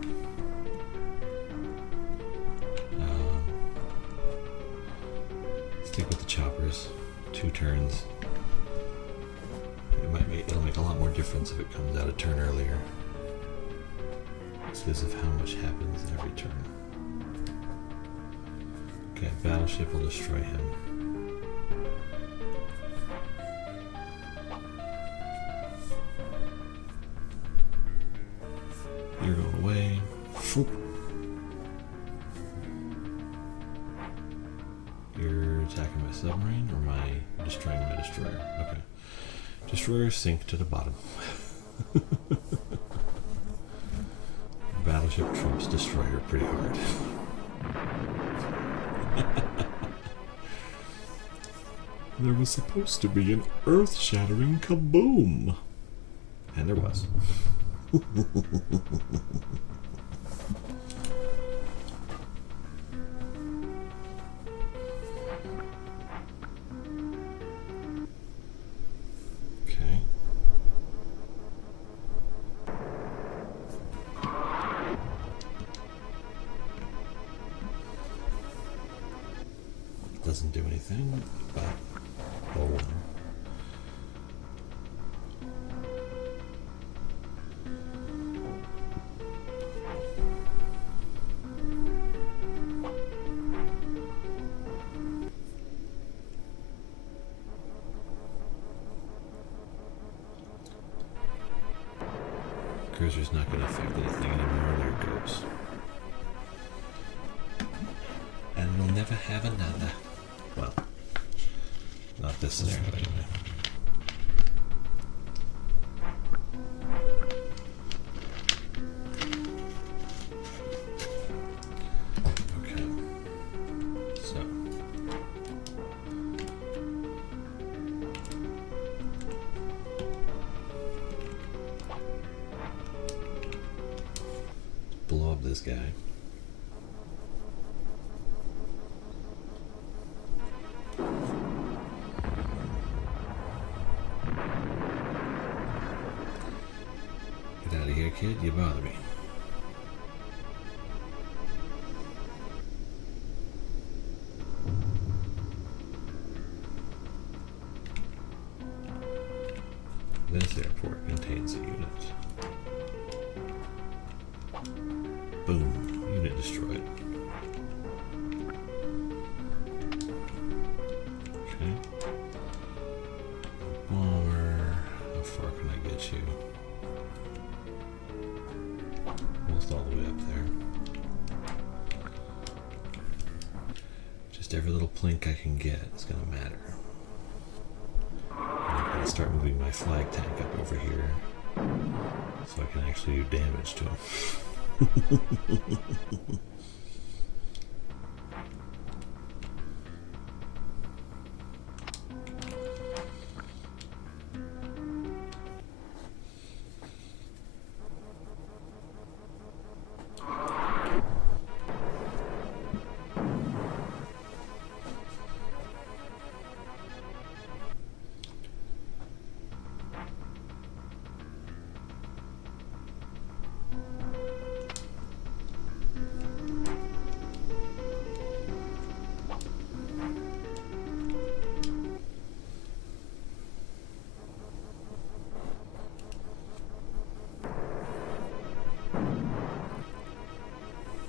Stick with the choppers. 2 turns. It'll make a lot more difference if it comes out a turn earlier. It's because of how much happens every turn. Okay, battleship will destroy him. You're going away. Foop. You're attacking my submarine, or am I destroying my destroyer? Okay. Destroyer sink to the bottom. Battleship trumps destroyer pretty hard. There was supposed to be an earth-shattering kaboom. And there was. Okay. Doesn't do anything, but oh well. Cursor's not going to affect anything anymore. There it goes. And we'll never have another. Well, not this scenario anyway. Okay. So. Blow up this guy. Get out of here, kid. You bother me. This airport contains a unit. Boom. Unit destroyed. Okay. Bomber. How far can I get you? Almost all the way up there. Just every little plink I can get is going to matter. I'm going to start moving my flag tank up over here so I can actually do damage to him.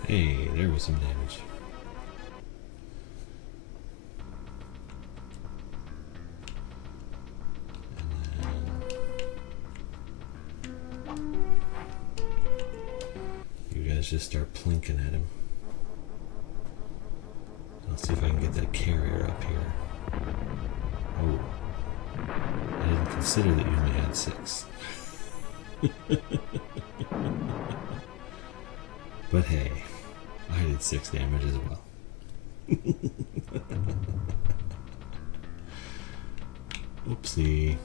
Hey, there was some damage. And then you guys just start plinking at him. I'll see if I can get that carrier up here. Oh, I didn't consider that you only had 6. But hey, I did 6 damage as well. Oopsie.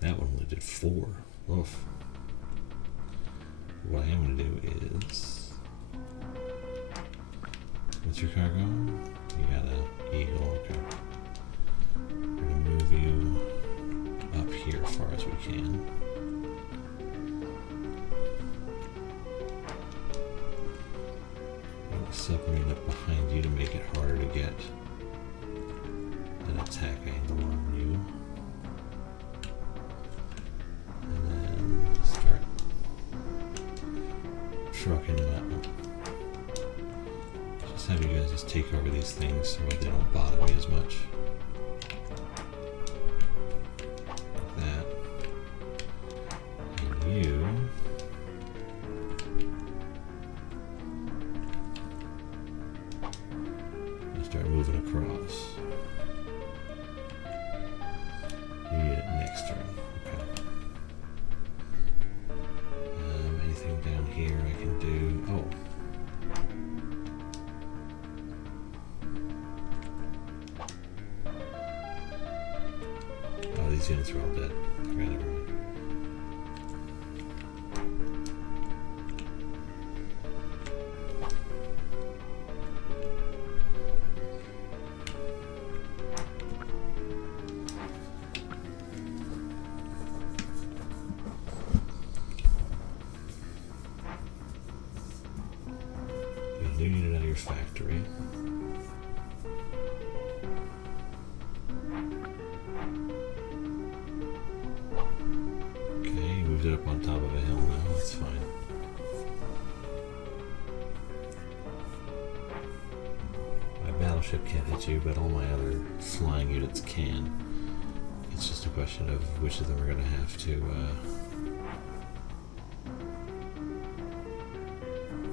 That one only did 4. Oof. What I am going to do is... What's your cargo? You got an Eagle. Okay. We're going to move you up here as far as we can. Move the submarine up behind you to make it harder to get an attack angle on you. Trucking them out. Just have you guys just take over these things so they don't bother me as much. Like that. And you... across. You get it next turn. Okay. Anything down here I can do? Oh. Oh, these units are all dead. Okay, never mind. New unit out of your factory. Okay, you moved it up on top of a hill now, that's fine. My battleship can't hit you, but all my other flying units can. It's just a question of which of them are going to have to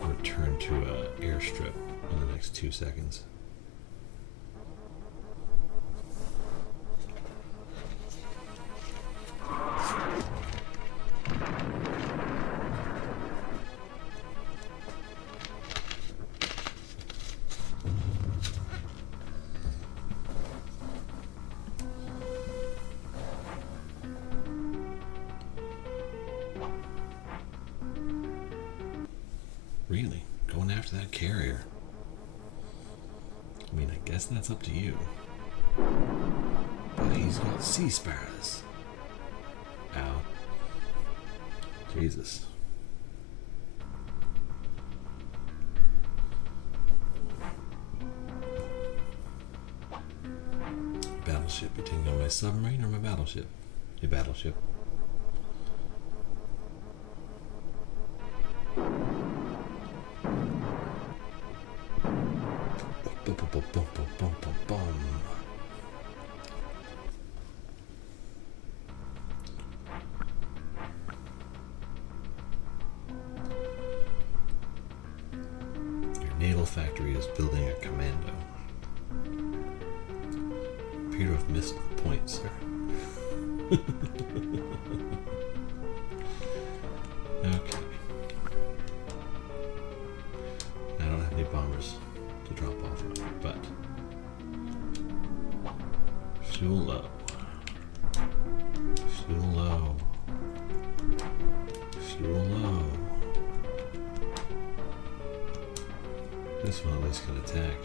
return to an airstrip in the next 2 seconds. Really? Going after that carrier? I mean, I guess that's up to you. But he's got sea sparrows. Ow. Jesus. Battleship. You taking on my submarine or my battleship? Your battleship. Your naval factory is building a commando. Appear to have missed the point, sir. Okay. I don't have any bombers to drop off on, but fuel low. Fuel low. Fuel low. This one at least can attack.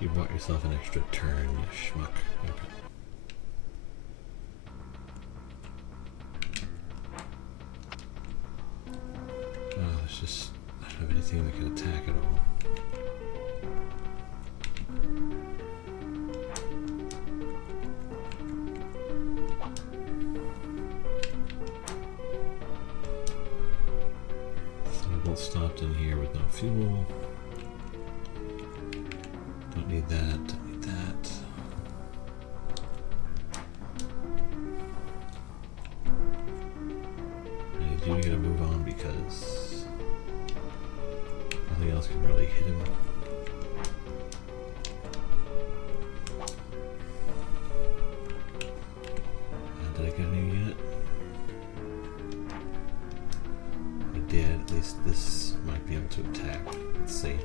You bought yourself an extra turn, you schmuck. Okay. Oh, there's just, I don't have anything that can attack at all. Thunderbolt stopped in here with no fuel. Don't need that, don't need that. I need you to get a move on because nothing else can really hit him. Did I get a new unit? I did, at least this might be able to attack. Let's see.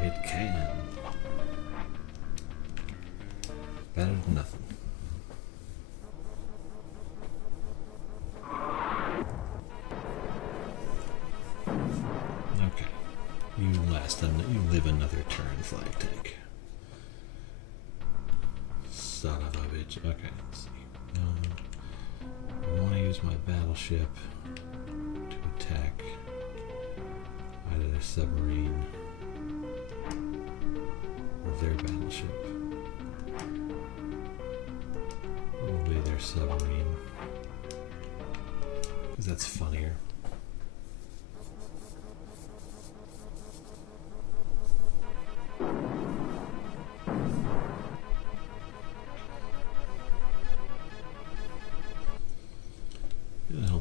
It can. Better than nothing. Okay. You live another turn, flag tank. Son of a bitch. Okay, let's see. I want to use my battleship to attack either their submarine or their battleship. Probably their submarine, because that's funnier.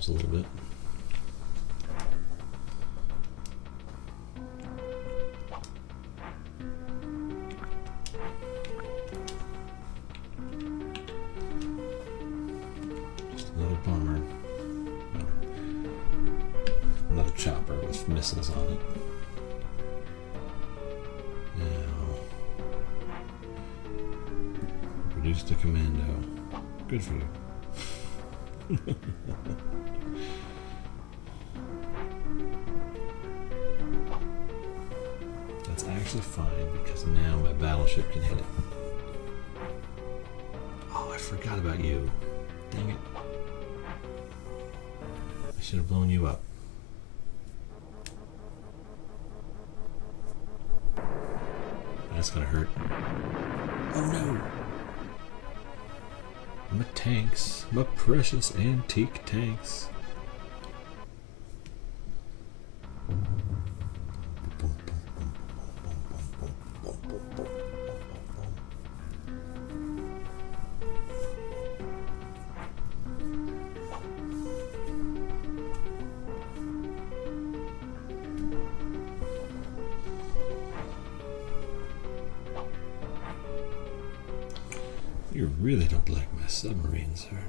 ourselves a little bit. Just another bomber. Another chopper with missiles on it. Now, reduce to commando. Good for you. That's actually fine because now my battleship can hit it. Oh, I forgot about you. Dang it. I should have blown you up. That's gonna hurt. Oh no! My tanks, my precious antique tanks. You really don't like my submarine, sir.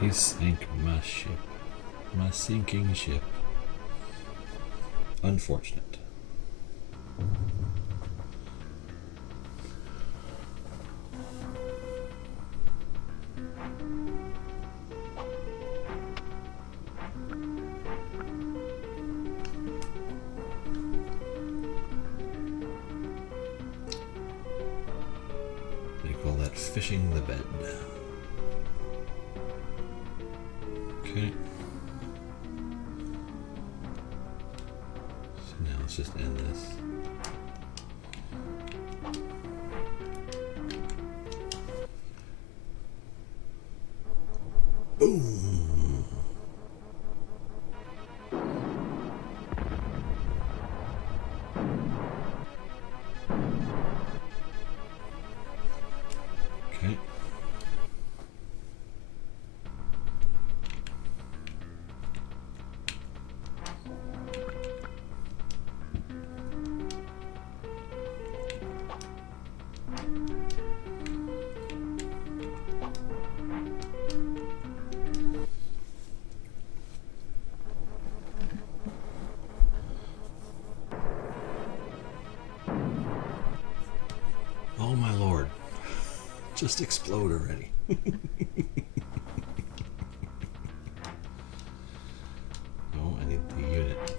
He sank my ship. My sinking ship. Unfortunate. Fishing the bed. Okay. So now let's just end this. Boom. Okay. Oh my lord. Just explode already. Oh, I need the unit.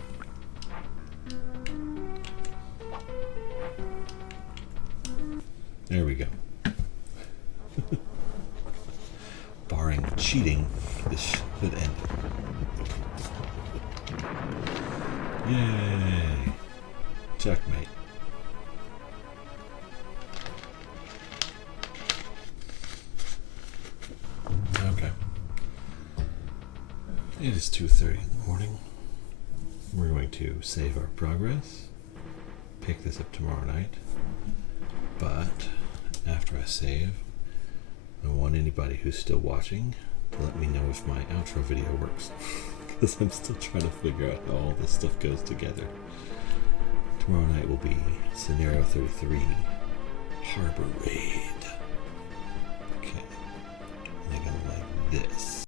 There we go. Barring cheating, this should end. Yay! Checkmate. Okay. It is 2:30 in the morning. We're going to save our progress, pick this up tomorrow night, but after I save, I want anybody who's still watching to let me know if my outro video works, because I'm still trying to figure out how all this stuff goes together. Tomorrow night will be Scenario 33, Harbor Raid. Okay, and they go like this.